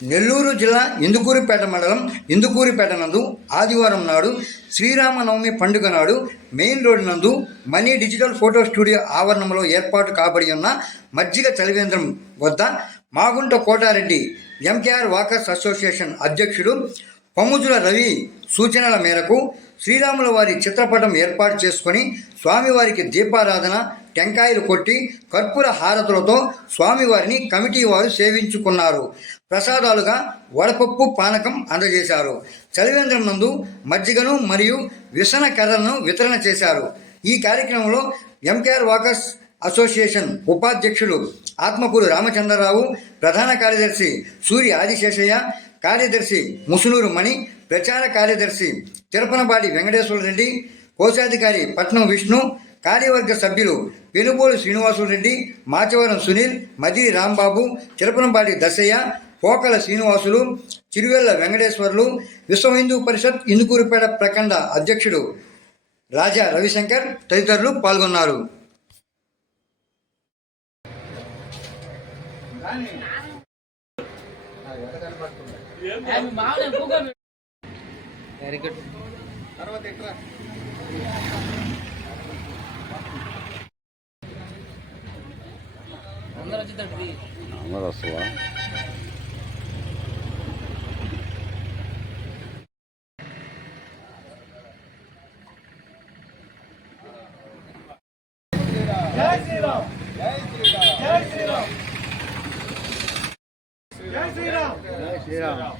నెల్లూరు జిల్లా ఇందుకూరిపేట మండలం ఇందుకూరిపేట నందు ఆదివారం నాడు శ్రీరామనవమి పండుగ నాడు మెయిన్ రోడ్ నందు మనీ డిజిటల్ ఫోటో స్టూడియో ఆవరణంలో ఏర్పాటు కాబడి ఉన్న మజ్జిగ చలివేంద్రం వద్ద Magunta Kota Reddy M K R walkers association అధ్యక్షుడు పముజుల రవి సూచనల మేరకు శ్రీరాముల వారి చిత్రపటం ఏర్పాటు చేసుకొని స్వామివారికి దీపారాధన టెంకాయలు కొట్టి కర్పూర హారతులతో స్వామివారిని కమిటీ వారు సేవించుకున్నారు. ప్రసాదాలుగా వడపప్పు పానకం అందజేశారు. చలివేంద్రం నందు మజ్జిగను మరియు విసన కర్రలను వితరణ చేశారు. ఈ కార్యక్రమంలో ఎంకేఆర్ వాకర్స్ అసోసియేషన్ ఉపాధ్యక్షులు ఆత్మకూరు రామచంద్రరావు ప్రధాన కార్యదర్శి సూరి ఆదిశేషయ్య కార్యదర్శి ముసునూరు మణి ప్రచార కార్యదర్శి తిరుపనబాడి వెంకటేశ్వర రెడ్డి కోశాధికారి పట్నం విష్ణు కార్యవర్గ సభ్యులు పెనుబోలు శ్రీనివాసులరెడ్డి మాచవరం సునీల్ మదిరి రాంబాబు తిరుపనబాడి దశయ్య పోకల శ్రీనివాసులు చిరువెల్ల వెంకటేశ్వర్లు విశ్వ హిందూ పరిషత్ ఇందుకూరుపేట ప్రఖండ అధ్యక్షుడు రాజా రవిశంకర్ తదితరులు పాల్గొన్నారు. వెరీ గుడ్ అందరూ అందరు వస్తావా జై శ్రీరామ్ జై శ్రీరామ్ జై శ్రీరామ్ జై శ్రీరామ్ జై శ్రీరామ్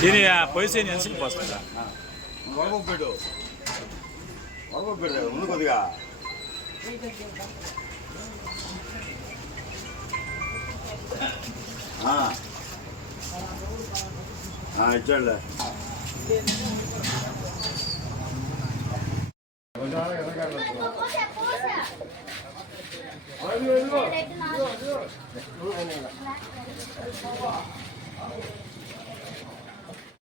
దీని పొయ్యి నలిసిపోతుందా వడగొప్పెట్టు వడగొప్పెట్టు ఉంది కొద్దిగా. ఇచ్చాడులే Ano ay nila?